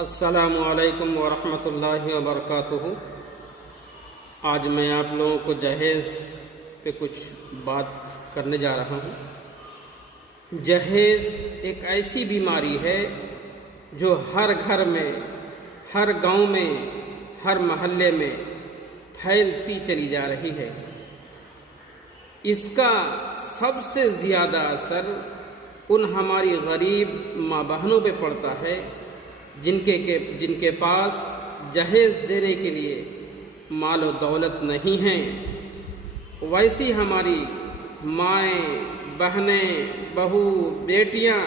السلام علیکم ورحمۃ اللہ وبرکاتہ۔ آج میں آپ لوگوں کو جہیز پہ کچھ بات کرنے جا رہا ہوں۔ جہیز ایک ایسی بیماری ہے جو ہر گھر میں، ہر گاؤں میں، ہر محلے میں پھیلتی چلی جا رہی ہے۔ اس کا سب سے زیادہ اثر ان ہماری غریب ماں بہنوں پہ پڑتا ہے جن کے پاس جہیز دینے کے لیے مال و دولت نہیں ہیں۔ ویسی ہماری مائیں، بہنیں، بہو، بیٹیاں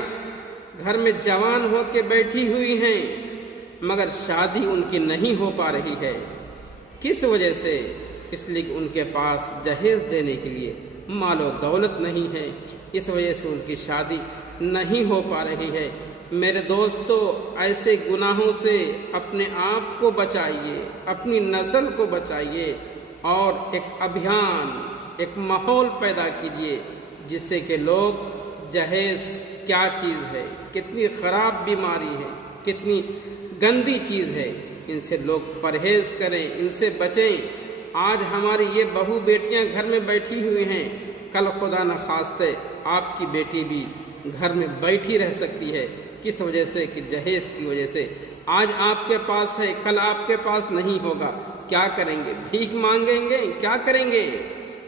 گھر میں جوان ہو کے بیٹھی ہوئی ہیں مگر شادی ان کی نہیں ہو پا رہی ہے۔ کس وجہ سے؟ اس لیے کہ ان کے پاس جہیز دینے کے لیے مال و دولت نہیں ہے، اس وجہ سے ان کی شادی نہیں ہو پا رہی ہے۔ میرے دوستو، ایسے گناہوں سے اپنے آپ کو بچائیے، اپنی نسل کو بچائیے اور ایک ابھیان، ایک ماحول پیدا کیجیے جس سے کہ لوگ جہیز کیا چیز ہے، کتنی خراب بیماری ہے، کتنی گندی چیز ہے، ان سے لوگ پرہیز کریں، ان سے بچیں۔ آج ہماری یہ بہو بیٹیاں گھر میں بیٹھی ہوئی ہیں، کل خدا نخواستہ آپ کی بیٹی بھی گھر میں بیٹھی رہ سکتی ہے۔ کس وجہ سے؟ کہ جہیز کی وجہ سے۔ آج آپ کے پاس ہے، کل آپ کے پاس نہیں ہوگا، کیا کریں گے؟ بھیک مانگیں گے؟ کیا کریں گے؟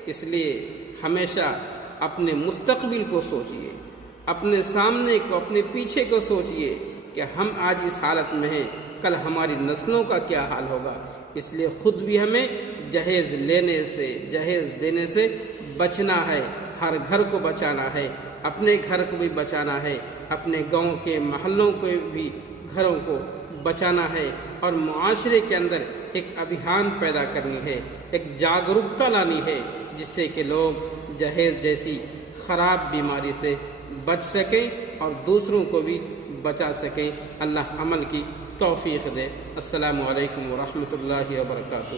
اس لیے ہمیشہ اپنے مستقبل کو سوچئے، اپنے سامنے کو، اپنے پیچھے کو سوچئے کہ ہم آج اس حالت میں ہیں، کل ہماری نسلوں کا کیا حال ہوگا۔ اس لیے خود بھی ہمیں جہیز لینے سے، جہیز دینے سے بچنا ہے، ہر گھر کو بچانا ہے، اپنے گھر کو بھی بچانا ہے، اپنے گاؤں کے محلوں کو بھی، گھروں کو بچانا ہے اور معاشرے کے اندر ایک ابھیان پیدا کرنی ہے، ایک جاگرکتا لانی ہے جس سے کہ لوگ جہیز جیسی خراب بیماری سے بچ سکیں اور دوسروں کو بھی بچا سکیں۔ اللہ عمل کی توفیق دے۔ السلام علیکم ورحمۃ اللہ وبرکاتہ۔